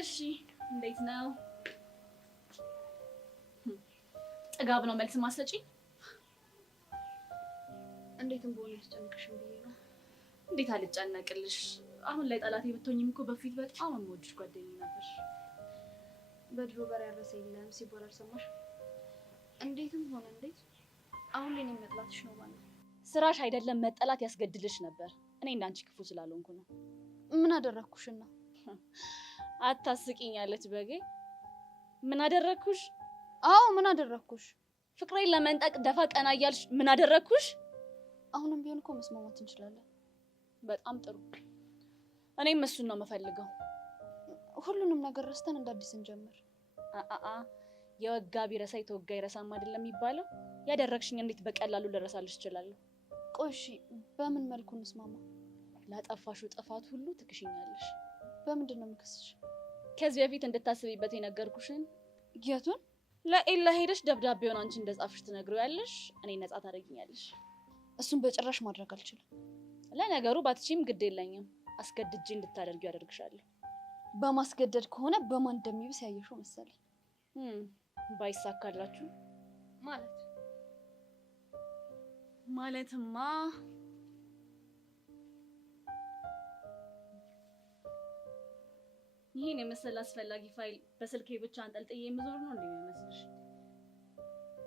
እሺ እንዴት ነው? ጥጋብ ነው መልስ ማሰጪ? እንዴትም በሆነ ያስጨንቅሽም ብዬ ነው። እንዴት አልጨነቅልሽ? አሁን ላይ ጠላቴ ብትሆኝም እኮ በፊት በጣም የምወድሽ ጓደኛዬ ነበር። በድሮ በር ያረሰ የለም ሲባል አልሰማሽ? እንዴትም ሆነ እንዴት አሁን ላይ መጥላትሽ ነው ዋናው። ስራሽ አይደለም መጠላት ያስገድልሽ ነበር። እኔ እንዳንቺ ክፉ ስላልሆንኩ ነው። ምን አደረኩሽና? አታስቂኝ አለች በጌ። ምን አደረኩሽ? አዎ ምን አደረኩሽ? ፍቅሬን ለመንጠቅ ደፋ ቀና እያልሽ ምን አደረኩሽ? አሁንም ቢሆን እኮ መስማማት እንችላለን። በጣም ጥሩ። እኔም እሱን ነው የምፈልገው። ሁሉንም ነገር ረስተን እንደ አዲስ እንጀምር። የወጋ ቢረሳ የተወጋ ይረሳም አይደለም የሚባለው? ያደረግሽኝ እንዴት በቀላሉ ልረሳልሽ እችላለሁ? ቆይ እሺ በምን መልኩ እንስማማ? ላጠፋሽው ጥፋት ሁሉ ትክሽኛለሽ። በምንድን ነው የምከስሽ? ከዚህ በፊት እንድታስቢበት የነገርኩሽን። የቱን? ለኤላ ሄደሽ ደብዳቤውን አንቺ እንደጻፍሽ ትነግሪያለሽ፣ እኔ ነፃ ታደርጊኛለሽ። እሱን በጭራሽ ማድረግ አልችልም። ለነገሩ ባትችይም ግድ የለኝም፣ አስገድጄ እንድታደርጊው ያደርግሻለሁ። በማስገደድ ከሆነ በማን እንደሚብስ ያየሽው መሰለኝ። ባይሳካላችሁ ማለትማ ይሄን የመሰለ አስፈላጊ ፋይል በስልኬ ብቻ አንጠልጥዬ የምዞር ነው እንዴ የሚመስልሽ?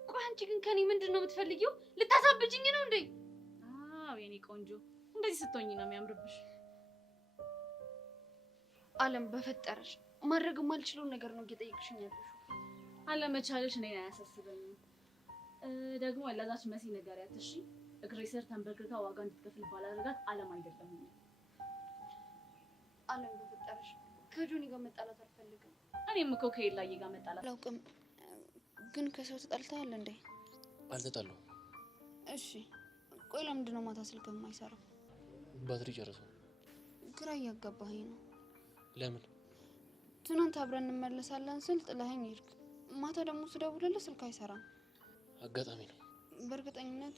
ቆይ አንቺ ግን ከኔ ምንድነው የምትፈልጊው? ልታሳብጅኝ ነው እንዴ? አዎ የኔ ቆንጆ፣ እንደዚህ ስትሆኚ ነው የሚያምርብሽ። አለም በፈጠረሽ ማድረግ የማልችለው ነገር ነው እየጠየቅሽኝ ያለሽው። አለመቻልሽ እኔን አያሳስበኝም። ደግሞ ለዛች መሲ ንገሪያት እሺ። እግሬ ስር ተንበርክካ ዋጋ እንድትከፍል ባላደርጋት አለም አይደለሁም። አለም በፈጠረሽ ከጆኒ ጋር መጣላት አልፈልግም። እኔም እኮ ከኤላዬ ጋር መጣላት አላውቅም። ግን ከሰው ተጣልተሃል እንዴ? አልተጣለሁ። እሺ ቆይ ለምንድን ነው ማታ ስልክ የማይሰራው? ባትሪ ጨርሰው። ግራ እያጋባኸኝ ነው። ለምን? ትናንት አብረን እንመለሳለን ስል ጥለኸኝ ሄድክ። ማታ ደግሞ ስደውልልህ ስልክ አይሰራም። አጋጣሚ ነው። በእርግጠኝነት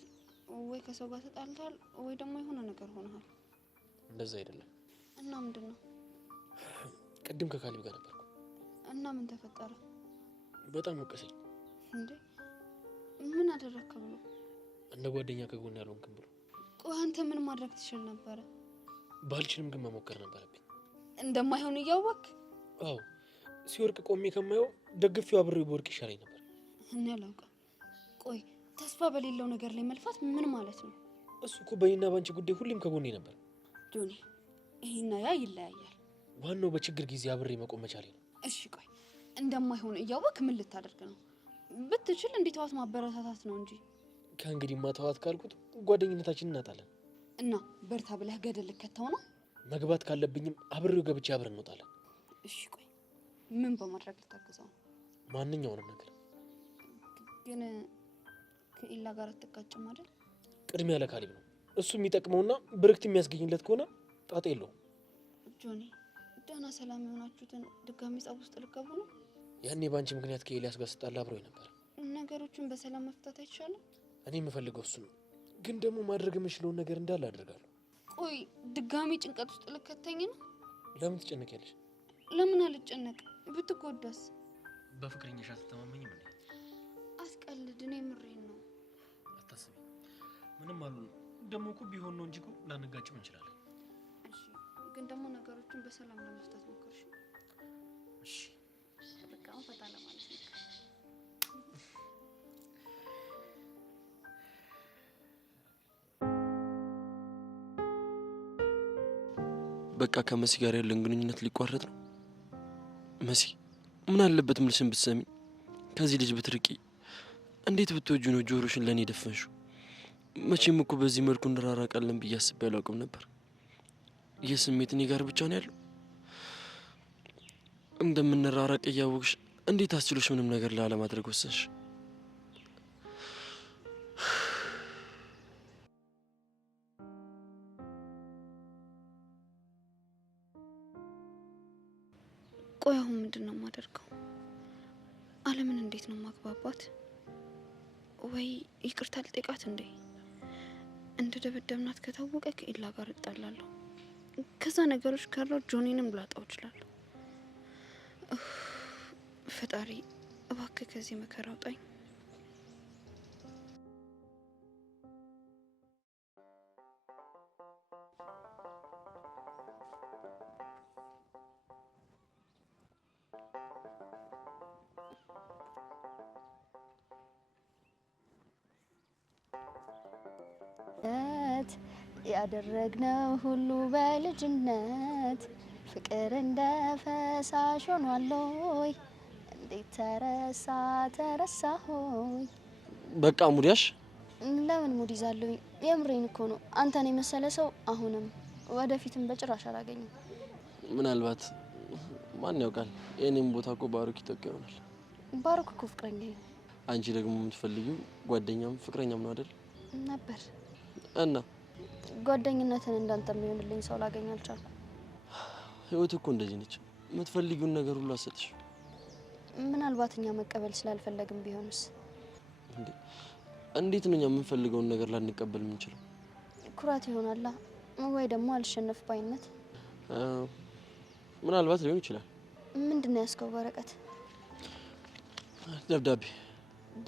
ወይ ከሰው ጋር ተጣልተሃል ወይ ደግሞ የሆነ ነገር ሆነሃል። እንደዛ አይደለም። እና ምንድን ነው? ቅድም ከካሊብ ጋር ነበርኩ። እና ምን ተፈጠረ? በጣም ወቀሰኝ። እንዴ ምን አደረግክ ብሎ? እንደ ጓደኛ ከጎን ያልሆንክም ብሎ። ቆይ አንተ ምን ማድረግ ትችል ነበረ? ባልችልም ግን መሞከር ነበረብኝ። እንደማይሆን እያወቅህ? አዎ ሲወርቅ ቆሜ ከማየው ደግፌው አብሬው በወርቅ ይሻለኝ ነበር። እኔ አላውቅም። ቆይ ተስፋ በሌለው ነገር ላይ መልፋት ምን ማለት ነው? እሱ እኮ በእኔና ባንቺ ጉዳይ ሁሌም ከጎኔ ነበር። ጆኒ ይሄና ያ ይለያያል። ዋናው በችግር ጊዜ አብሬ መቆም መቻሌ ነው። እሺ ቆይ እንደማይሆን እያወቅህ ምን ልታደርግ ነው? ብትችል እንዲተዋት ማበረታታት ነው እንጂ። ከእንግዲህ ማተዋት ካልኩት ጓደኝነታችንን እናጣለን። እና በርታ ብለህ ገደል ልከተው ነው? መግባት ካለብኝም አብሬው ገብቼ አብረን እንወጣለን። እሺ ቆይ ምን በማድረግ ልታገዛው ነው? ማንኛውንም ነገር። ግን ከኢላ ጋር አትጋጭም አይደል? ቅድሚያ ለካሊብ ነው። እሱ የሚጠቅመውና ብርክት የሚያስገኝለት ከሆነ ጣጣ የለውም። ጆኒ ደህና ሰላም የሆናችሁትን ድጋሚ ጸብ ውስጥ ልገቡ ነው? ያኔ ባንቺ ምክንያት ከኤልያስ ጋር ስጣላ አብሮኝ ነበር። ነገሮችን በሰላም መፍታት አይቻልም? እኔ የምፈልገው እሱ ነው። ግን ደግሞ ማድረግ የምችለውን ነገር እንዳለ አደርጋለሁ። ቆይ ድጋሚ ጭንቀት ውስጥ ልከተኝ ነው? ለምን ትጨነቂያለሽ? ለምን አልጨነቅ? ብትጎዳስ? በፍቅረኛሽ አትተማመኝም እንዴ? አስቀልድ። እኔ ምሬን ነው። አታስቢ፣ ምንም አሉ ደግሞ እኮ ቢሆን ነው እንጂ እኮ ላንጋጭም እንችላለን። እሺ ግን ደግሞ ነገሮችን በሰላም ለመፍታት ሞክርሽ። እሺ በቃ ፈታ ለማለት ነው። በቃ ከመሲ ጋር ያለን ግንኙነት ሊቋረጥ ነው። መሲ ምን አለበት ምልሽን ብትሰሚ፣ ከዚህ ልጅ ብትርቂ። እንዴት ብትወጁ ነው ጆሮሽን ለኔ ደፈንሽው? መቼም እኮ በዚህ መልኩ እንራራቃለን ብዬ አስቤ አላውቅም ነበር። ይህ ስሜት እኔ ጋር ብቻ ነው ያለው? እንደምንራራቅ እያወቅሽ እንዴት አስችሎሽ ምንም ነገር ላለማድረግ ወሰንሽ? ቆይ አሁን ምንድን ነው የማደርገው? አለምን እንዴት ነው ማግባባት? ወይ ይቅርታ ልጠይቃት እንዴ? እንደ ደበደብናት ከታወቀ ከኢላ ጋር እጣላለሁ። ከዛ ነገሮች ከራው ጆኒንም ላጣው እችላለሁ። ፈጣሪ እባክህ ከዚህ መከራ አውጣኝ። ያደረግነው ሁሉ በልጅነት ፍቅር እንደ ፈሳሽ ሆኗል ሆይ እንዴት ተረሳ ሆይ። በቃ ሙዲያሽ። ለምን ሙድ ይዛለሁ? የምሬን እኮ ነው። አንተን የመሰለ ሰው አሁንም ወደፊትም በጭራሽ አላገኝም። ምናልባት ማን ያውቃል? የኔም ቦታ እኮ ባሩክ ይተካ ይሆናል። ባሩክ እኮ ፍቅረኛዬ ነው። አንቺ ደግሞ የምትፈልጊው ጓደኛም ፍቅረኛም ነው አይደል? ነበር እና ጓደኝነትን እንዳንተ የሚሆንልኝ ሰው ላገኝ አልቻልኩም። ህይወት እኮ እንደዚህ ነች። የምትፈልጊውን ነገር ሁሉ አሰጥሽ። ምናልባት እኛ መቀበል ስላልፈለግን ቢሆንስ? እንዴት ነው እኛ የምንፈልገውን ነገር ላንቀበል የምንችለው? ኩራት ይሆናላ ወይ ደግሞ አልሸነፍ ባይነት። ምናልባት ሊሆን ይችላል። ምንድነው ያስከው? ወረቀት? ደብዳቤ።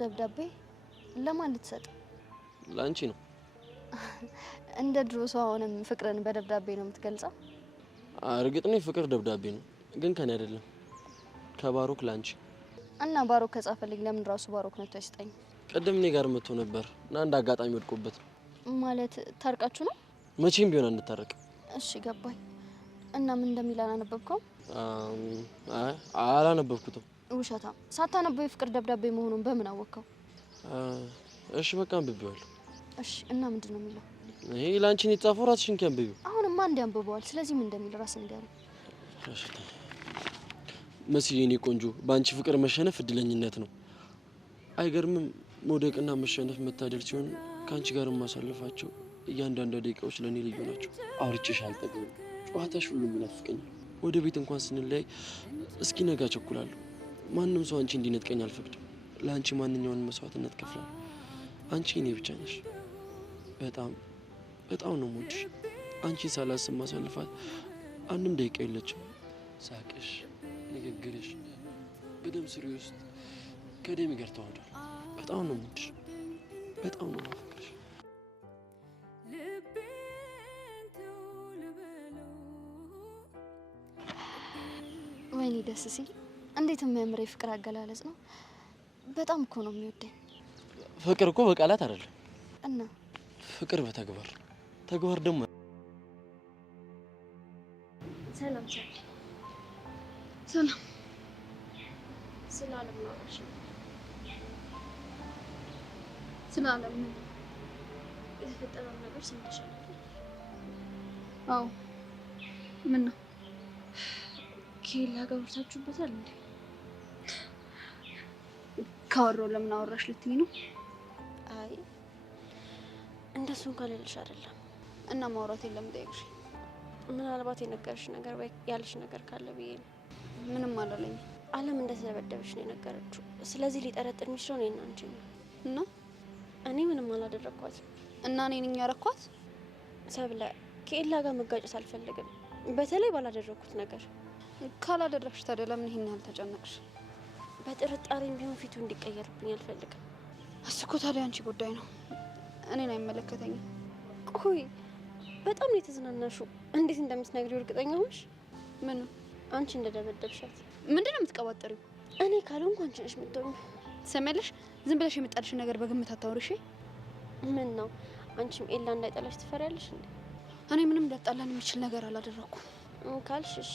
ደብዳቤ ለማን ልትሰጥ? ላንቺ ነው። እንደ ድሮ ሰው አሁንም ፍቅርን በደብዳቤ ነው የምትገልጸው? እርግጥ ነው ፍቅር ደብዳቤ ነው፣ ግን ከኔ አይደለም ከባሩክ ላንቺ። እና ባሩክ ከጻፈልኝ ለምን ራሱ ባሩክ ነው ተስጠኝ? ቀደም እኔ ጋር መጥቶ ነበር እና አንድ አጋጣሚ ወድቆበት ነው። ማለት ታርቃችሁ ነው? መቼም ቢሆን አንታረቅ። እሺ ገባኝ። እና ምን እንደሚል አላነበብከውም? አላነበብኩትም። ውሸታም! ሳታነበው የፍቅር ደብዳቤ መሆኑን በምን አወቅከው? እሺ በቃ አንብቤዋለሁ። እሺ እና ምንድን ነው የሚለው? ይሄ ላንቺ ነው የተጻፈው፣ ራስሽን አንብቢው። አሁንማ አንዴ አንብበዋል። ስለዚህ ምን እንደሚል ራስን ንገረኝ። እሺ መስዬ፣ የኔ ቆንጆ፣ በአንቺ ፍቅር መሸነፍ እድለኝነት ነው። አይገርምም? መውደቅና መሸነፍ መታደል ሲሆን ከአንቺ ጋር ማሳለፋቸው እያንዳንዱ ደቂቃዎች ለእኔ ልዩ ናቸው። አውርቼሽ አልጠግብም። ጨዋታሽ ሁሉም ይናፍቀኛል። ወደ ቤት እንኳን ስንለያይ እስኪ ነጋ ቸኩላለሁ። ማንም ሰው አንቺ እንዲነጥቀኝ አልፈቅድም። ለአንቺ ማንኛውንም መስዋዕትነት ከፍላለሁ። አንቺ እኔ ብቻ ነሽ። በጣም በጣም ነው የምወድሽ። አንቺን ሳላስብ ማሳልፋት አንድም ደቂቃ የለችም። ሳቅሽ፣ ንግግርሽ በደም ስሬ ውስጥ ከደሜ ጋር ተዋህዷል። በጣም ነው የምወድሽ። በጣም ነው የማፈቅርሽ። ወይኔ ደስ ሲል! እንዴት የሚያምር የፍቅር አገላለጽ ነው። በጣም እኮ ነው የሚወደኝ። ፍቅር እኮ በቃላት አይደለም እና ፍቅር በተግባር ተግባር ደግሞ ሰላም ሰላም። ስለ አለም ነው ስለ አለም የተፈጠረውን ነገር ሰምተሻል? አዎ። ምን ነው? ከሌላ ጋር ወርታችሁበታል እንዴ? ካወራው ለምን አወራሽ ልትይ ነው? አይ እንደሱ እንኳን ልልሽ አይደለም። እና ማውራት የለም ጠይቅሽ። ምናልባት የነገርሽ ነገር ወይ ያልሽ ነገር ካለ ብዬ ነው። ምንም አላለኝ። አለም እንደተደበደበሽ ነው የነገረችው። ስለዚህ ሊጠረጥር የሚችለው እኔና አንቺ ነው። እና እኔ ምንም አላደረኳትም። እና እኔ ነኝ ያረኳት? ሰብለ፣ ከኤላ ጋር መጋጨት አልፈልግም፣ በተለይ ባላደረኩት ነገር። ካላደረግሽ ታዲያ ለምን ይሄን ያህል ተጨነቅሽ? በጥርጣሬም ቢሆን ፊቱ እንዲቀየርብኝ አልፈልግም። እሱ እኮ ታዲያ አንቺ ጉዳይ ነው፣ እኔን አይመለከተኝም። ቆይ በጣም ነው የተዝናናሽው። እንዴት እንደምትነግሪው እርግጠኛ ሆንሽ? ምን? አንቺ እንደደበደብሻት። ምንድን ነው የምትቀባጠሪው? እኔ ካልሆንኩ አንቺ ነሽ የምትሆኚው። ትሰሚያለሽ? ዝም ብለሽ የመጣልሽን ነገር በግምት አታውሪሽ። ምን ነው አንቺም ኤላ እንዳይጠላሽ ትፈሪያለሽ እንዴ? እኔ ምንም ሊያጣላን የሚችል ነገር አላደረኩም። ካልሽሽ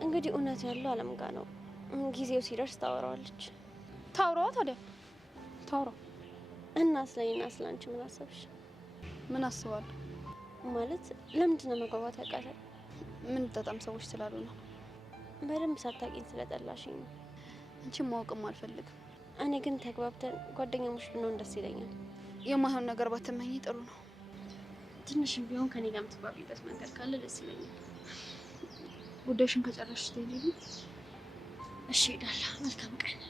እንግዲህ እውነት ያለው አለም ጋር ነው። ጊዜው ሲደርስ ታወራዋለች። ታውራዋ ታዲያ ታውራ። እና ስለኔና ስለአንቺ ምን አሰብሽ? ምን አስባለሁ ማለት ለምንድን ነው መግባባት ያቃተን? ምን ተጣም ሰዎች ስላሉ ነው። በደንብ ሳታውቂኝ ስለጠላሽኝ ነው። አንቺን ማወቅም አልፈልግም። እኔ ግን ተግባብተን ጓደኛሞች ብንሆን ደስ ይለኛል። የማይሆን ነገር ባትመኝ ጥሩ ነው። ትንሽም ቢሆን ከኔ ጋር የምትግባቢበት መንገድ ካለ ደስ ይለኛል። ጉዳይሽን ከጨረስሽ ትሄጂ? እሺ እሄዳለሁ። መልካም ቀን።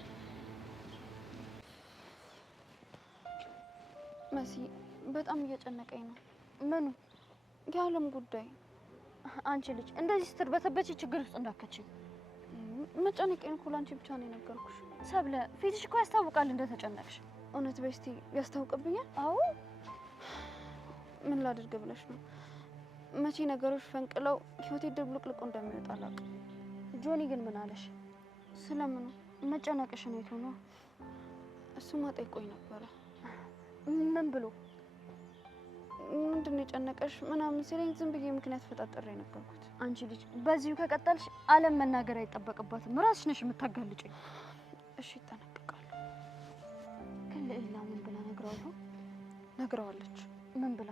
መሲ፣ በጣም እየጨነቀኝ ነው። ምኑ? የአለም ጉዳይ። አንቺ ልጅ እንደዚህ ስትርበተበች ችግር ውስጥ እንዳከችኝ። መጨነቄን እኮ ላንቺ ብቻ ነው የነገርኩሽ። ሰብለ ፊትሽ እኮ ያስታውቃል እንደተጨነቅሽ። እውነት በስቲ ያስታውቅብኛል? አዎ። ምን ላድርግ ብለሽ ነው? መቼ ነገሮች ፈንቅለው ህይወቴ ድብልቅልቁ እንደሚወጣ አላውቅም። ጆኒ ግን ምን አለሽ? ስለምኑ? መጨነቅሽን አይቶ ነው? እሱማ ጠይቆኝ ነበረ። ምን ብሎ? ምንድን ነው የጨነቀሽ ምናምን ሲለኝ ዝም ብዬ ምክንያት ፈጣጠሬ ነገርኩት። አንቺ ልጅ በዚሁ ከቀጠልሽ ዓለም መናገር አይጠበቅባትም። ራስሽ ነሽ የምታጋልጭኝ። እሺ እጠነቀቃለሁ። ግን ልዕላ ምን ብላ ነግረዋለሁ? ነግረዋለች። ምን ብላ?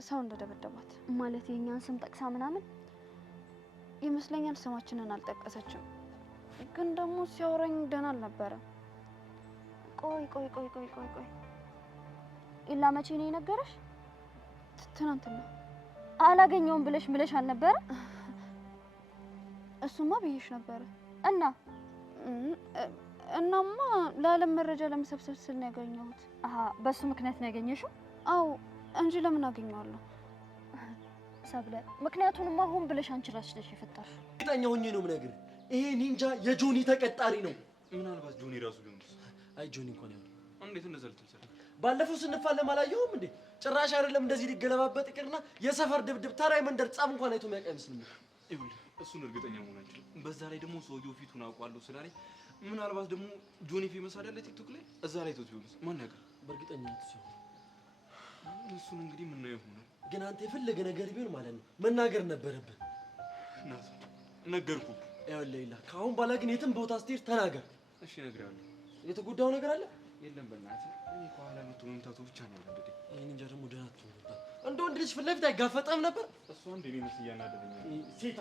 ሰው እንደደበደባት ማለት የኛን ስም ጠቅሳ ምናምን ይመስለኛል። ስማችንን አልጠቀሰችም፣ ግን ደግሞ ሲያወራኝ ደህና አልነበረም። ቆይ ኢላ መቼ ነው የነገረሽ? ትናንትና። አላገኘውም ብለሽ አልነበረ? እሱማ ብዬሽ ነበረ። እናማ ለዓለም መረጃ ለመሰብሰብ ስል ነው ያገኘሁት። በሱ ምክንያት ነው ያገኘሽው? አዎ እንጂ ለምን አገኘዋለሁ? ሰብለ ምክንያቱንማ ሆን ብለሽ አንቺ ራስሽ ነሽ የፈጠርሽው። እርግጠኛ ሆኜ ነው የምነግርህ፣ ይሄ ኒንጃ የጆኒ ተቀጣሪ ነው። ምናልባት ጆኒ ራሱ ሊሆን ይችላል። አይ ጆኒ እንኳን ያው እንዴት እንደዛ ልትል? ባለፈው ስንፋለም አላየሁም እንዴ? ጭራሽ አይደለም እንደዚህ ሊገለባበጥ ይቅርና የሰፈር ድብድብ ተራ የመንደር ጻም እንኳን አይቶ የሚያውቅ አይመስልም። ይኸውልህ እሱን እርግጠኛ መሆን አንችልም። በዛ ላይ ደግሞ ሰውየው ፊቱን አውቀዋለሁ ስላለኝ ምናልባት ደግሞ ጆኒ ፌመስ አይደለ ቲክቶክ ላይ እዛ ላይ ተውት ቢሆንስ ማን ያውቃል? በእርግጠኝነት ሲሆን እሱን እንግዲህ ምን ነው ይሆናል። ግን አንተ የፈለገ ነገር ቢሆን ማለት ነው መናገር ነበረብህ። እናት ነገርኩህ። ይኸውልህ ይላ ከአሁን በኋላ ግን የትም ቦታ ስትሄድ ተናገር። እሺ እነግርሃለሁ። የተጎዳው ነገር አለ? የለም በእናትህ እኔ ከኋላ መጥቶ መምታቱ ብቻ ነው ያለብኝ። ይሄን እንጃ ደግሞ ደህና ትሆንታ እንደ ወንድ ልጅ ፊት ለፊት አይጋፈጠም ነበር። እሷ እንደ እኔ መስል እያናደደኝ ሴታ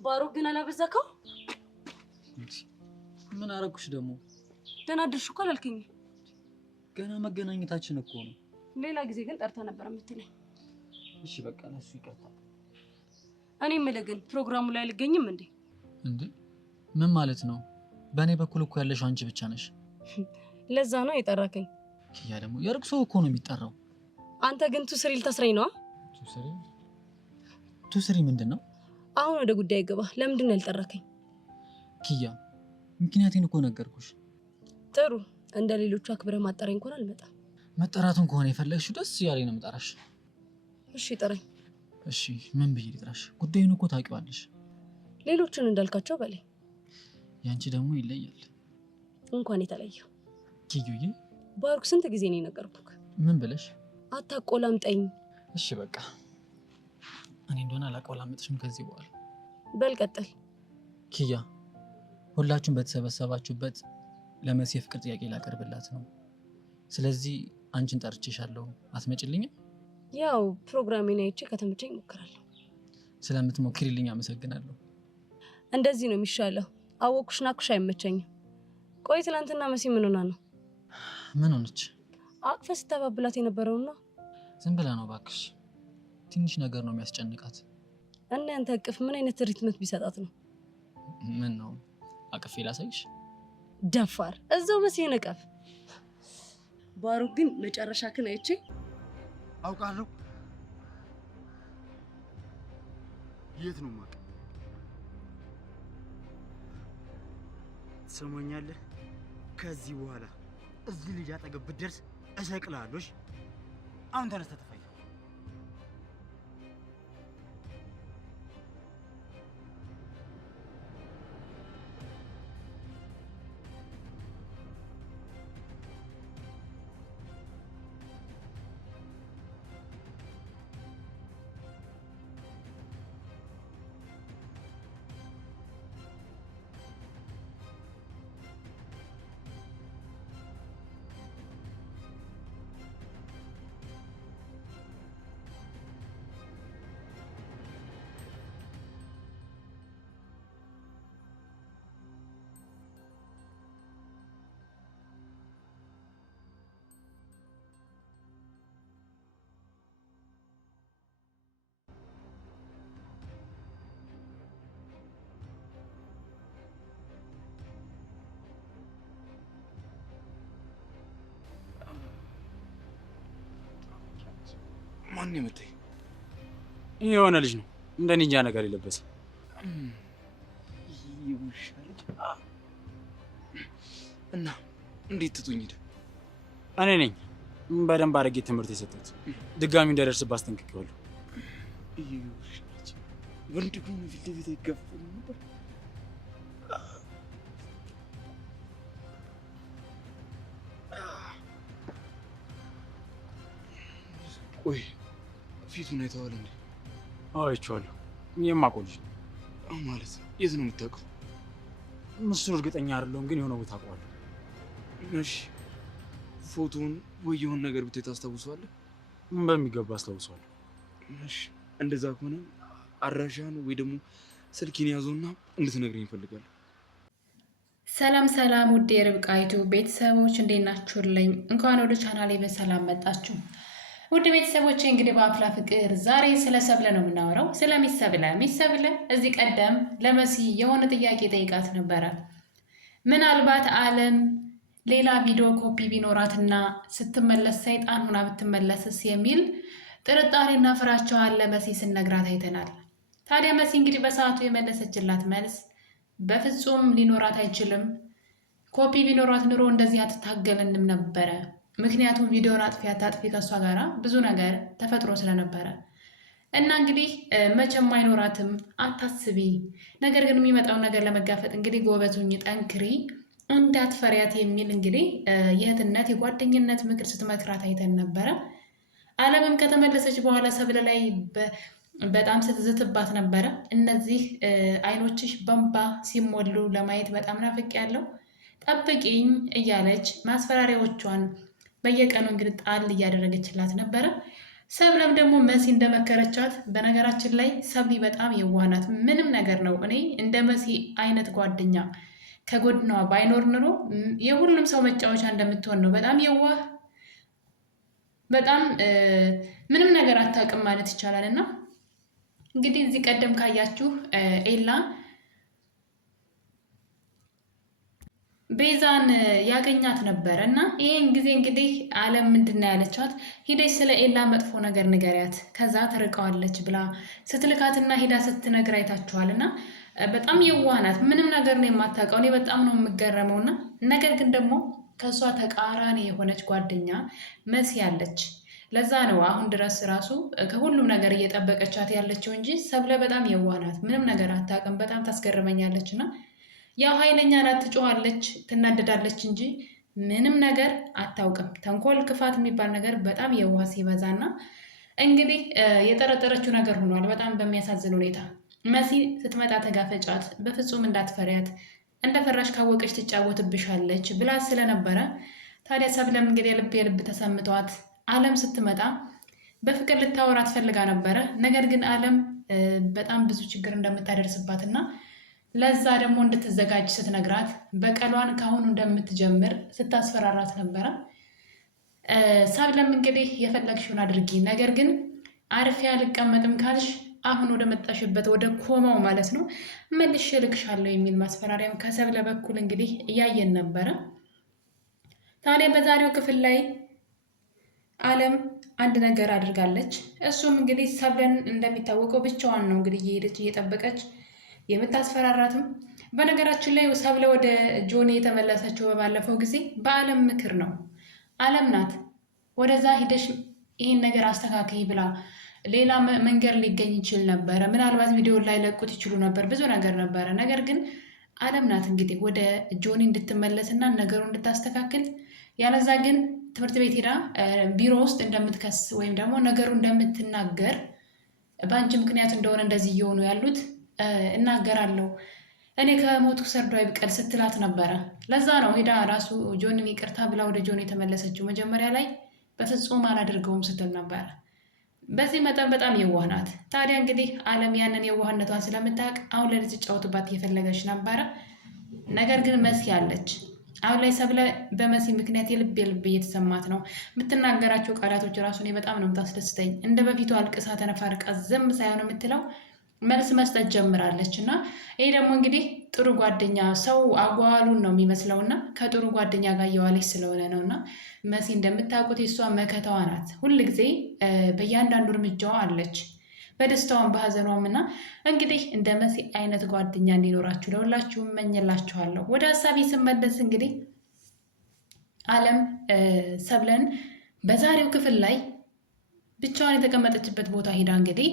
ባሩክ ግን አላበዛከው? ምን አረኩሽ ደግሞ? ደህና አደርሽ እኮ አላልከኝም። ገና መገናኘታችን እኮ ነው። ሌላ ጊዜ ግን ጠርተህ ነበር የምትለኝ። እሺ በቃ ለሱ ይቀርታል። እኔ የምልህ ግን ፕሮግራሙ ላይ አልገኝም እንዴ? እንዴ ምን ማለት ነው? በእኔ በኩል እኮ ያለሽው አንቺ ብቻ ነሽ። ለዛ ነው የጠራከኝ። ኪያ ደግሞ የሩቅ ሰው እኮ ነው የሚጠራው። አንተ ግን ቱስሪ ልታስረኝ ነው? ቱስሪ ምንድን ነው? አሁን ወደ ጉዳይ ገባ። ለምንድን ነው ያልጠራከኝ? ኪያ ምክንያቴን እኮ ነገርኩሽ። ጥሩ እንደ ሌሎቹ አክብረህ ማጠራኝ እንኳን አልመጣም። መጠራቱን ከሆነ የፈለግሽው ደስ ያለኝ ነው የምጠራሽ። እሺ ጥራኝ። እሺ ምን ብዬ ልጥራሽ? ጉዳዩን እኮ ታውቂዋለሽ። ሌሎቹን እንዳልካቸው በላይ ያንቺ ደግሞ ይለያል። እንኳን የተለየው ኪዩዬ። ባሩክ ስንት ጊዜ ነው የነገርኩህ? ምን ብለሽ? አታቆላምጠኝ። እሺ በቃ እኔ እንደሆነ አላቆላምጥሽም ከዚህ በኋላ። በል ቀጥል። ኪያ ሁላችሁም በተሰበሰባችሁበት ለመሲ የፍቅር ጥያቄ ላቀርብላት ነው። ስለዚህ አንቺን ጠርቼሻለሁ። አትመጭልኝም? ያው ፕሮግራሜን አይቼ ከተመቸኝ እሞክራለሁ። ስለምትሞክሪልኝ አመሰግናለሁ። እንደዚህ ነው የሚሻለው። አወኩሽ ናኩሽ አይመቸኝም። ቆይ ትናንትና መሲ ምን ሆና ነው? ምን ሆነች? አቅፈ ስታባብላት የነበረውና ዝም ብላ ነው ባክሽ። ትንሽ ነገር ነው የሚያስጨንቃት። እና ያንተ አቅፍ ምን አይነት ትሪትመንት ቢሰጣት ነው? ምን ነው አቅፌ ላሳይሽ? ደፋር እዛው መሲ ነቀፍ። ባሩክ ግን መጨረሻ ከን አይቼ አውቃለሁ። የት ነው ማቅ? ትሰማኛለህ? ከዚህ በኋላ እዚህ ልጅ አጠገብ ብትደርስ እሰቅልሃለሁ። አሁን ተነስተህ ተፋይ። ማን የመታኝ? የሆነ ልጅ ነው። እንደ ኒንጃ ነገር የለበሰ ይውሻልጅ እና እንዴት ትቱኝ ሄደ? እኔ ነኝ በደንብ አድርጌ ትምህርት የሰጠሁት። ድጋሚ እንዳይደርስብህ አስጠንቅቄዋለሁ። ይውሻልጅ ወንድሙ ፊት ለፊት አይጋፈጥም ነበር። ቆይ ፊቱን አይተዋል እንዴ? አዎ አይቼዋለሁ። የማውቀው ልጅ ማለት የት ነው የምታውቀው? እሱን እርግጠኛ አይደለሁም፣ ግን የሆነ ቦታ አውቀዋለሁ። እሺ ፎቶውን ወይ የሆነ ነገር ብታይ ታስታውሰዋለህ? በሚገባ አስታውሰዋለሁ። እሺ እንደዛ ከሆነ አድራሻህን ወይ ደግሞ ስልኬን ያዘውና እንድትነግረኝ እፈልጋለሁ። ሰላም ሰላም፣ ውድ የርብቃ ዩቲዩብ ቤተሰቦች እንዴት ናችሁልኝ? እንኳን ወደ ቻናሌ በሰላም መጣችሁ። ውድ ቤተሰቦች እንግዲህ በአፍላ ፍቅር ዛሬ ስለ ሰብለ ነው የምናወራው። ስለ ሚሰብለ እዚህ ቀደም ለመሲ የሆነ ጥያቄ ጠይቃት ነበረ። ምናልባት አለም ሌላ ቪዲዮ ኮፒ ቢኖራትና ስትመለስ ሰይጣን ሆና ብትመለስስ የሚል ጥርጣሬና ፍራቻዋን ለመሲ ስነግራት አይተናል። ታዲያ መሲ እንግዲህ በሰዓቱ የመለሰችላት መልስ በፍጹም ሊኖራት አይችልም፣ ኮፒ ቢኖራት ኑሮ እንደዚህ አትታገልንም ነበረ። ምክንያቱም ቪዲዮን አጥፊ ከእሷ ጋራ ብዙ ነገር ተፈጥሮ ስለነበረ እና እንግዲህ መቼም አይኖራትም፣ አታስቢ። ነገር ግን የሚመጣውን ነገር ለመጋፈጥ እንግዲህ ጎበዙኝ፣ ጠንክሪ፣ እንዳትፈሪያት የሚል እንግዲህ የእህትነት የጓደኝነት ምክር ስትመክራት አይተን ነበረ። አለምም ከተመለሰች በኋላ ሰብለ ላይ በጣም ስትዝትባት ነበረ። እነዚህ አይኖችሽ በእንባ ሲሞሉ ለማየት በጣም ናፍቄያለሁ፣ ጠብቂኝ እያለች ማስፈራሪያዎቿን በየቀኑ እንግዲህ ጣል እያደረገችላት ነበረ። ሰብለም ደግሞ መሲ እንደመከረቻት፣ በነገራችን ላይ ሰብሊ በጣም የዋህ ናት። ምንም ነገር ነው እኔ እንደ መሲ አይነት ጓደኛ ከጎድኗ ባይኖር ኑሮ የሁሉም ሰው መጫወቻ እንደምትሆን ነው። በጣም የዋህ፣ በጣም ምንም ነገር አታውቅም ማለት ይቻላል። እና እንግዲህ እዚህ ቀደም ካያችሁ ኤላ ቤዛን ያገኛት ነበረ እና ይሄን ጊዜ እንግዲህ አለም ምንድን ነው ያለቻት? ሂደች ስለ ኤላ መጥፎ ነገር ንገሪያት፣ ከዛ ትርቀዋለች ብላ ስትልካትና ሂዳ ስትነግር አይታችኋል። እና በጣም የዋህ ናት። ምንም ነገር ነው የማታውቀው። እኔ በጣም ነው የምገረመው። እና ነገር ግን ደግሞ ከእሷ ተቃራኒ የሆነች ጓደኛ መሲ ያለች። ለዛ ነው አሁን ድረስ ራሱ ከሁሉም ነገር እየጠበቀቻት ያለችው እንጂ ሰብለ በጣም የዋህ ናት። ምንም ነገር አታውቅም። በጣም ታስገርመኛለች። እና ያው ኃይለኛ ናት፣ ትጮኻለች፣ ትናደዳለች እንጂ ምንም ነገር አታውቅም። ተንኮል፣ ክፋት የሚባል ነገር በጣም የዋህ ሲበዛና እንግዲህ የጠረጠረችው ነገር ሆኗል። በጣም በሚያሳዝን ሁኔታ መሲ ስትመጣ ተጋፈጫት፣ በፍጹም እንዳትፈሪያት፣ እንደፈራሽ ካወቀች ትጫወትብሻለች ብላ ስለነበረ ታዲያ ሰብለም እንግዲህ የልብ ተሰምቷት አለም ስትመጣ በፍቅር ልታወራት ፈልጋ ነበረ። ነገር ግን አለም በጣም ብዙ ችግር እንደምታደርስባትና ለዛ ደግሞ እንድትዘጋጅ ስትነግራት በቀሏን ካሁኑ እንደምትጀምር ስታስፈራራት ነበረ። ሰብለም እንግዲህ የፈለግሽውን አድርጊ፣ ነገር ግን አርፌ አልቀመጥም ካልሽ አሁን ወደ መጣሽበት ወደ ኮማው ማለት ነው መልሼ እልክሻለሁ የሚል ማስፈራሪያም ከሰብለ በኩል እንግዲህ እያየን ነበረ። ታዲያ በዛሬው ክፍል ላይ አለም አንድ ነገር አድርጋለች። እሱም እንግዲህ ሰብለን እንደሚታወቀው ብቻዋን ነው እንግዲህ እየሄደች እየጠበቀች የምታስፈራራትም። በነገራችን ላይ ሰብለ ወደ ጆኒ የተመለሰችው በባለፈው ጊዜ በአለም ምክር ነው። አለም ናት ወደዛ ሂደሽ ይህን ነገር አስተካከይ ብላ። ሌላ መንገድ ሊገኝ ይችል ነበረ። ምናልባት ቪዲዮ ላይ ለቁት ይችሉ ነበር። ብዙ ነገር ነበረ። ነገር ግን አለም ናት እንግዲህ ወደ ጆኒ እንድትመለስና ነገሩ እንድታስተካክል። ያለዛ ግን ትምህርት ቤት ሄዳ ቢሮ ውስጥ እንደምትከስ ወይም ደግሞ ነገሩ እንደምትናገር በአንቺ ምክንያት እንደሆነ እንደዚህ እየሆኑ ያሉት እናገራለሁ፣ እኔ ከሞቱ ሰርዶ አይብቀል ስትላት ነበረ። ለዛ ነው ሄዳ ራሱ ጆኒን ይቅርታ ብላ ወደ ጆኒ የተመለሰችው። መጀመሪያ ላይ በፍጹም አላደርገውም ስትል ነበረ። በዚህ መጠን በጣም የዋህ ናት። ታዲያ እንግዲህ አለም ያንን የዋህነቷን ስለምታውቅ አሁን ላይ ልትጫወትባት እየፈለገች ነበረ። ነገር ግን መሲ አለች። አሁን ላይ ሰብለ በመሲ ምክንያት የልብ እየተሰማት ነው። የምትናገራቸው ቃላቶች ራሱ እኔ በጣም ነው የምታስደስተኝ። እንደ በፊቱ አልቅሳ ተነፋርቃ ዝም ሳይሆን የምትለው መልስ መስጠት ጀምራለች። እና ይሄ ደግሞ እንግዲህ ጥሩ ጓደኛ ሰው አጓሉን ነው የሚመስለው እና ከጥሩ ጓደኛ ጋር እየዋለች ስለሆነ ነው። እና መሲ እንደምታውቁት የሷ መከታዋ ናት። ሁል ጊዜ በእያንዳንዱ እርምጃዋ አለች። በደስታዋም በሀዘኗም እና እንግዲህ እንደ መሲ አይነት ጓደኛ እንዲኖራችሁ ለሁላችሁም እመኝላችኋለሁ። ወደ ሀሳቤ ስመለስ እንግዲህ አለም ሰብለን በዛሬው ክፍል ላይ ብቻዋን የተቀመጠችበት ቦታ ሂዳ እንግዲህ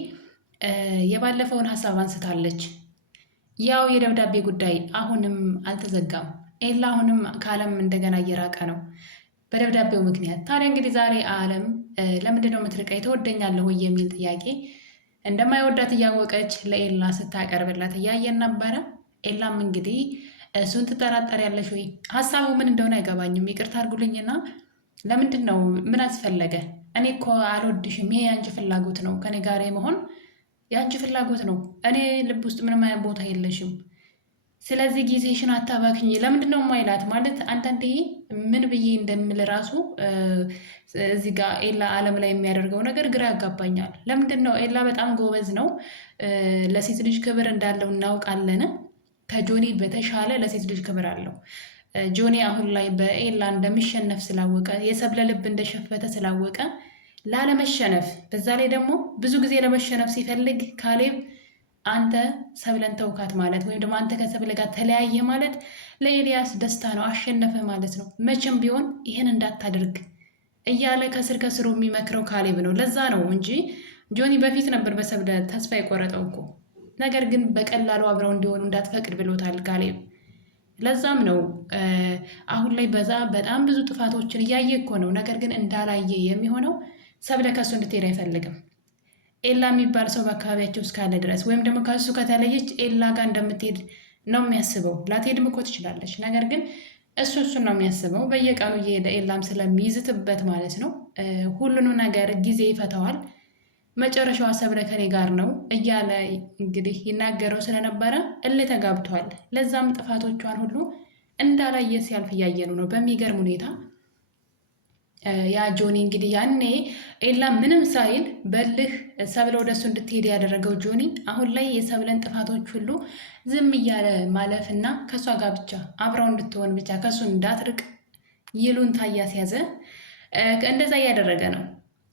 የባለፈውን ሀሳብ አንስታለች። ያው የደብዳቤ ጉዳይ አሁንም አልተዘጋም። ኤላ አሁንም ከአለም እንደገና እየራቀ ነው በደብዳቤው ምክንያት። ታዲያ እንግዲህ ዛሬ አለም ለምንድን ነው የምትርቀኝ? ትወደኛለህ ወይ የሚል ጥያቄ እንደማይወዳት እያወቀች ለኤላ ስታቀርብላት እያየን ነበረ። ኤላም እንግዲህ እሱን ትጠራጠሪያለሽ ወይ? ሀሳቡ ምን እንደሆነ አይገባኝም፣ ይቅርታ አድርጉልኝና ለምንድን ነው ምን አስፈለገ? እኔ እኮ አልወድሽም፣ ይሄ የአንቺ ፍላጎት ነው፣ ከኔ ጋር መሆን የአንቺ ፍላጎት ነው። እኔ ልብ ውስጥ ምንም አይነት ቦታ የለሽም። ስለዚህ ጊዜሽን አታባክኝ። ለምንድን ነው ማይላት? ማለት አንዳንዴ ምን ብዬ እንደምል ራሱ እዚህ ጋር ኤላ አለም ላይ የሚያደርገው ነገር ግራ ያጋባኛል። ለምንድን ነው? ኤላ በጣም ጎበዝ ነው፣ ለሴት ልጅ ክብር እንዳለው እናውቃለን። ከጆኒ በተሻለ ለሴት ልጅ ክብር አለው። ጆኒ አሁን ላይ በኤላ እንደሚሸነፍ ስላወቀ፣ የሰብለ ልብ እንደሸፈተ ስላወቀ ላለመሸነፍ፣ በዛ ላይ ደግሞ ብዙ ጊዜ ለመሸነፍ ሲፈልግ ካሌብ አንተ ሰብለን ተውካት ማለት ወይም ደግሞ አንተ ከሰብለ ጋር ተለያየ ማለት ለኤልያስ ደስታ ነው፣ አሸነፈ ማለት ነው። መቼም ቢሆን ይህን እንዳታደርግ እያለ ከስር ከስሩ የሚመክረው ካሌብ ነው። ለዛ ነው እንጂ ጆኒ በፊት ነበር በሰብለ ተስፋ የቆረጠው እኮ። ነገር ግን በቀላሉ አብረው እንዲሆኑ እንዳትፈቅድ ብሎታል ካሌብ። ለዛም ነው አሁን ላይ በጣም ብዙ ጥፋቶችን እያየ እኮ ነው። ነገር ግን እንዳላየ የሚሆነው ሰብለ ከሱ እንድትሄድ አይፈልግም። ኤላ የሚባል ሰው በአካባቢያቸው እስካለ ድረስ ወይም ደግሞ ከሱ ከተለየች ኤላ ጋር እንደምትሄድ ነው የሚያስበው። ላትሄድም እኮ ትችላለች። ነገር ግን እሱን ነው የሚያስበው። በየቀኑ እየሄደ ኤላም ስለሚይዝትበት ማለት ነው። ሁሉንም ነገር ጊዜ ይፈተዋል። መጨረሻዋ ሰብለ ከኔ ጋር ነው እያለ እንግዲህ ይናገረው ስለነበረ እልህ ተጋብቷል። ለዛም ጥፋቶቿን ሁሉ እንዳላየ ሲያልፍ እያየኑ ነው በሚገርም ሁኔታ። ያ ጆኒ እንግዲህ ያኔ ኤላ ምንም ሳይል በልህ ሰብለ ወደሱ እንድትሄድ ያደረገው ጆኒ አሁን ላይ የሰብለን ጥፋቶች ሁሉ ዝም እያለ ማለፍ እና ከእሷ ጋር ብቻ አብረው እንድትሆን ብቻ ከእሱ እንዳትርቅ ይሉንታ እያስያዘ እንደዛ እያደረገ ነው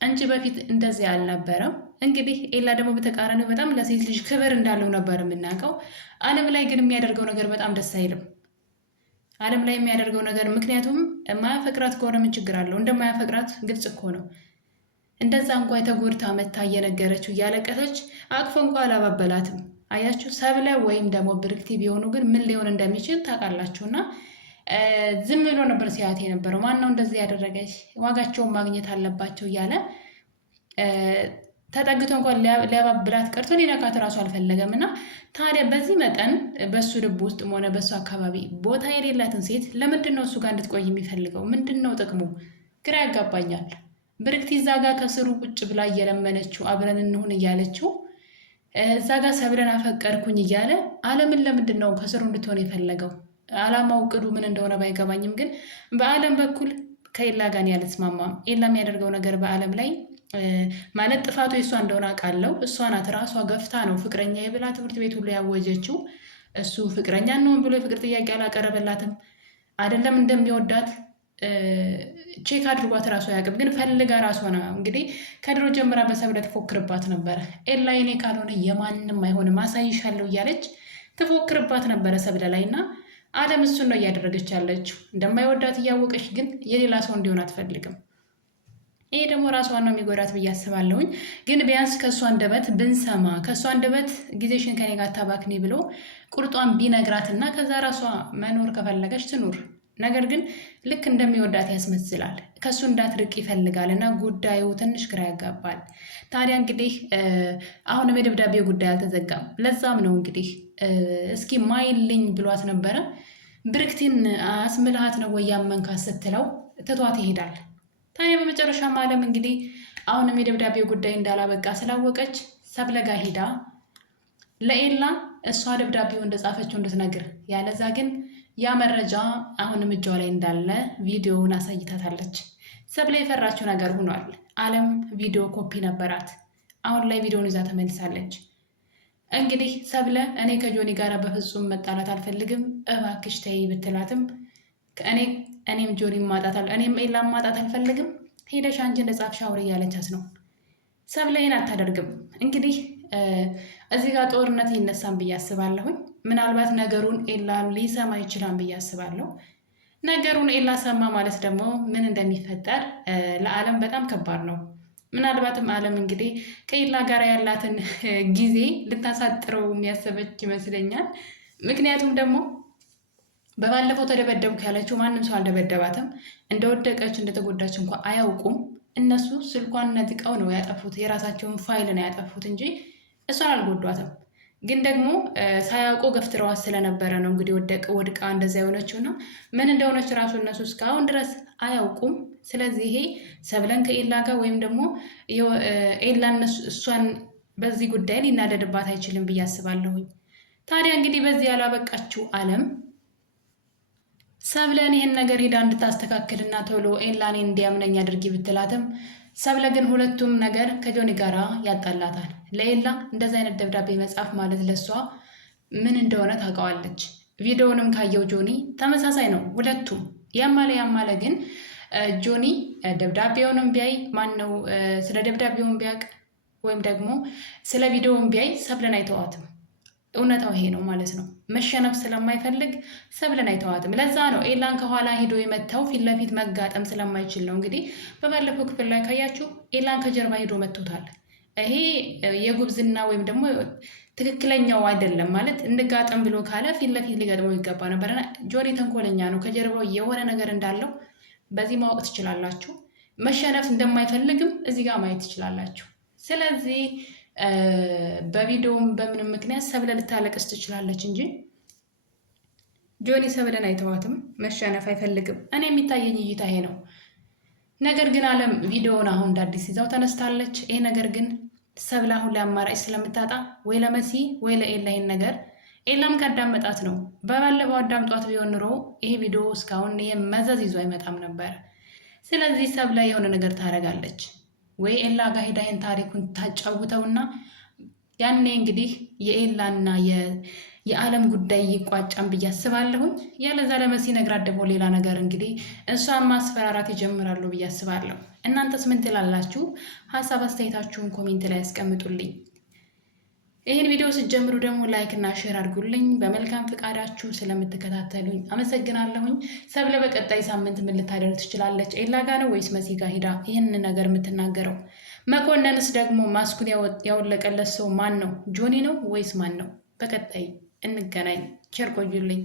እንጂ በፊት እንደዚህ አልነበረም። እንግዲህ ኤላ ደግሞ በተቃራኒው በጣም ለሴት ልጅ ክብር እንዳለው ነበር የምናውቀው። አለም ላይ ግን የሚያደርገው ነገር በጣም ደስ አይልም። አለም ላይ የሚያደርገው ነገር ምክንያቱም ማያፈቅራት ከሆነ ምን ችግር አለው? እንደማያፈቅራት ግልጽ እኮ ነው። እንደዛ እንኳ የተጎድታ መታ እየነገረችው እያለቀሰች አቅፎ እንኳ አላባበላትም። አያችሁ፣ ሰብለ ወይም ደግሞ ብርክቲ ቢሆኑ ግን ምን ሊሆን እንደሚችል ታውቃላችሁ። እና ዝም ብሎ ነበር ሲያት የነበረው። ማነው እንደዚህ ያደረገች? ዋጋቸውን ማግኘት አለባቸው እያለ ተጠግቶ እንኳን ሊያባብላት ቀርቶ ሊነካት እራሱ አልፈለገም። እና ታዲያ በዚህ መጠን በእሱ ልብ ውስጥ ሆነ በእሱ አካባቢ ቦታ የሌላትን ሴት ለምንድን ነው እሱ ጋር እንድትቆይ የሚፈልገው? ምንድን ነው ጥቅሙ? ግራ ያጋባኛል። ብርክቲ እዛ ጋር ከስሩ ቁጭ ብላ እየለመነችው አብረን እንሁን እያለችው እዛ ጋር ሰብለን አፈቀርኩኝ እያለ አለምን ለምንድን ነው ከስሩ እንድትሆን የፈለገው? አላማው ቅዱ ምን እንደሆነ ባይገባኝም ግን በአለም በኩል ከኤላ ጋር ያልተስማማም። ኤላ የሚያደርገው ነገር በአለም ላይ ማለት ጥፋቱ የእሷ እንደሆነ አውቃለሁ። እሷ ናት ራሷ ገፍታ ነው ፍቅረኛ የብላ ትምህርት ቤት ሁሉ ያወጀችው። እሱ ፍቅረኛ ነው ብሎ የፍቅር ጥያቄ አላቀረበላትም። አይደለም እንደሚወዳት ቼክ አድርጓት ራሷ አያውቅም። ግን ፈልጋ ራሷ ነው እንግዲህ ከድሮ ጀምራ በሰብለ ትፎክርባት ነበረ። ኤላ የኔ ካልሆነ የማንም አይሆንም አሳይሻለሁ እያለች ትፎክርባት ነበረ ሰብለ ላይ እና አለም እሱን ነው እያደረገች ያለችው። እንደማይወዳት እያወቀች ግን የሌላ ሰው እንዲሆን አትፈልግም። ይሄ ደግሞ ራሷን ነው የሚጎዳት ብዬ አስባለሁኝ። ግን ቢያንስ ከእሷ አንደበት ብንሰማ ከእሷ አንደበት ጊዜሽን ከኔ ጋር ታባክኒ ብሎ ቁርጧን ቢነግራትና ከዛ ራሷ መኖር ከፈለገች ትኑር። ነገር ግን ልክ እንደሚወዳት ያስመስላል። ከእሱ እንዳትርቅ ይፈልጋል እና ጉዳዩ ትንሽ ግራ ያጋባል። ታዲያ እንግዲህ አሁንም የደብዳቤው ጉዳይ አልተዘጋም። ለዛም ነው እንግዲህ እስኪ ማይልኝ ብሏት ነበረ። ብርክቲን አስምልሃት ነው ወይ ያመንካት ስትለው ትቷት ይሄዳል። ታዲያ በመጨረሻም አለም እንግዲህ አሁንም የደብዳቤው ጉዳይ እንዳላበቃ ስላወቀች ሰብለ ጋ ሄዳ ለኤላ እሷ ደብዳቤው እንደጻፈችው እንድትነግር፣ ያለዛ ግን ያ መረጃ አሁንም እጇ ላይ እንዳለ ቪዲዮውን አሳይታታለች። ሰብለ የፈራችው ነገር ሆኗል። አለም ቪዲዮ ኮፒ ነበራት። አሁን ላይ ቪዲዮውን ይዛ ተመልሳለች። እንግዲህ ሰብለ እኔ ከጆኒ ጋር በፍጹም መጣላት አልፈልግም እባክሽ ተይ ብትላትም እኔም ጆኒን እኔም ኤላን ማጣት አልፈልግም ሄደሽ አንቺ እንደጻፍሽ አውሪ እያለቻት ነው። ሰብለ ይህን አታደርግም። እንግዲህ እዚህ ጋር ጦርነት ይነሳን ብዬ አስባለሁኝ። ምናልባት ነገሩን ኤላን ሊሰማ ይችላል ብዬ አስባለሁ። ነገሩን ኤላ ሰማ ማለት ደግሞ ምን እንደሚፈጠር ለዓለም በጣም ከባድ ነው። ምናልባትም ዓለም እንግዲህ ከኤላ ጋር ያላትን ጊዜ ልታሳጥረው የሚያሰበች ይመስለኛል። ምክንያቱም ደግሞ በባለፈው ተደበደብኩ ያለችው ማንም ሰው አልደበደባትም። እንደወደቀች እንደተጎዳች እንኳ አያውቁም። እነሱ ስልኳን ነጥቀው ነው ያጠፉት፣ የራሳቸውን ፋይል ነው ያጠፉት እንጂ እሷን አልጎዷትም። ግን ደግሞ ሳያውቁ ገፍትረዋት ስለነበረ ነው እንግዲህ ወድቃ እንደዛ የሆነችው እና ምን እንደሆነች ራሱ እነሱ እስካሁን ድረስ አያውቁም። ስለዚህ ይሄ ሰብለን ከኤላ ጋር ወይም ደግሞ ኤላ እሷን በዚህ ጉዳይ ሊናደድባት አይችልም ብዬ አስባለሁኝ። ታዲያ እንግዲህ በዚህ ያላበቃችው ዓለም ሰብለን ይህን ነገር ሄዳ እንድታስተካክልና ቶሎ ኤላኔ እንዲያምነኝ አድርጊ ብትላትም ሰብለ ግን ሁለቱም ነገር ከጆኒ ጋር ያጣላታል። ለኤላ እንደዚህ አይነት ደብዳቤ መጻፍ ማለት ለሷ ምን እንደሆነ ታውቀዋለች። ቪዲዮውንም ካየው ጆኒ ተመሳሳይ ነው ሁለቱም። ያማለ ግን ጆኒ ደብዳቤውንም ቢያይ ማነው ስለ ደብዳቤውን ቢያውቅ ወይም ደግሞ ስለ ቪዲዮውን ቢያይ ሰብለን አይተዋትም። እውነታው ይሄ ነው ማለት ነው። መሸነፍ ስለማይፈልግ ሰብለን አይተዋትም። ለዛ ነው ኤላን ከኋላ ሄዶ የመታው፣ ፊት ለፊት መጋጠም ስለማይችል ነው። እንግዲህ በባለፈው ክፍል ላይ ካያችሁ ኤላን ከጀርባ ሄዶ መቶታል። ይሄ የጉብዝና ወይም ደግሞ ትክክለኛው አይደለም ማለት እንጋጠም ብሎ ካለ ፊት ለፊት ሊገጥመው ይገባ ነበር። ጆኒ ተንኮለኛ ነው። ከጀርባው የሆነ ነገር እንዳለው በዚህ ማወቅ ትችላላችሁ። መሸነፍ እንደማይፈልግም እዚህ ጋር ማየት ትችላላችሁ። ስለዚህ በቪዲዮም በምንም ምክንያት ሰብለ ልታለቅስ ትችላለች እንጂ ጆኒ ሰብለን አይተዋትም። መሸነፍ አይፈልግም። እኔ የሚታየኝ እይታ ይሄ ነው። ነገር ግን ዓለም ቪዲዮውን አሁን እንደ አዲስ ይዛው ተነስታለች። ይሄ ነገር ግን ሰብለ አሁን ላይ አማራጭ ስለምታጣ ወይ ለመሲ ወይ ለኤላ ይሄን ነገር ኤላም ካዳመጣት ነው። በባለፈው አዳምጧት ቢሆን ኑሮ ይሄ ቪዲዮ እስካሁን ይሄ መዘዝ ይዞ አይመጣም ነበር። ስለዚህ ሰብለ የሆነ ነገር ታደርጋለች። ወይ ኤላ ጋር ሄዳ ይሄን ታሪኩን ታጫውተውና ያኔ እንግዲህ የኤላና የዓለም ጉዳይ ይቋጫን ብዬ አስባለሁኝ። ያለዛ ለመሲ ነግራት ደግሞ ሌላ ነገር እንግዲህ እሷን ማስፈራራት ይጀምራሉ ብዬ አስባለሁ። እናንተስ ምን ትላላችሁ? ሀሳብ አስተያየታችሁን ኮሜንት ላይ ያስቀምጡልኝ። ይህን ቪዲዮ ስትጀምሩ ደግሞ ላይክ እና ሼር አድርጉልኝ። በመልካም ፍቃዳችሁ ስለምትከታተሉኝ አመሰግናለሁኝ። ሰብለ በቀጣይ ሳምንት ምን ልታደርግ ትችላለች? ኤላ ጋ ነው ወይስ መሲ ጋ ሄዳ ይህን ነገር የምትናገረው? መኮንንስ ደግሞ ማስኩን ያወለቀለት ሰው ማን ነው? ጆኒ ነው ወይስ ማን ነው? በቀጣይ እንገናኝ። ቸር ቆዩልኝ።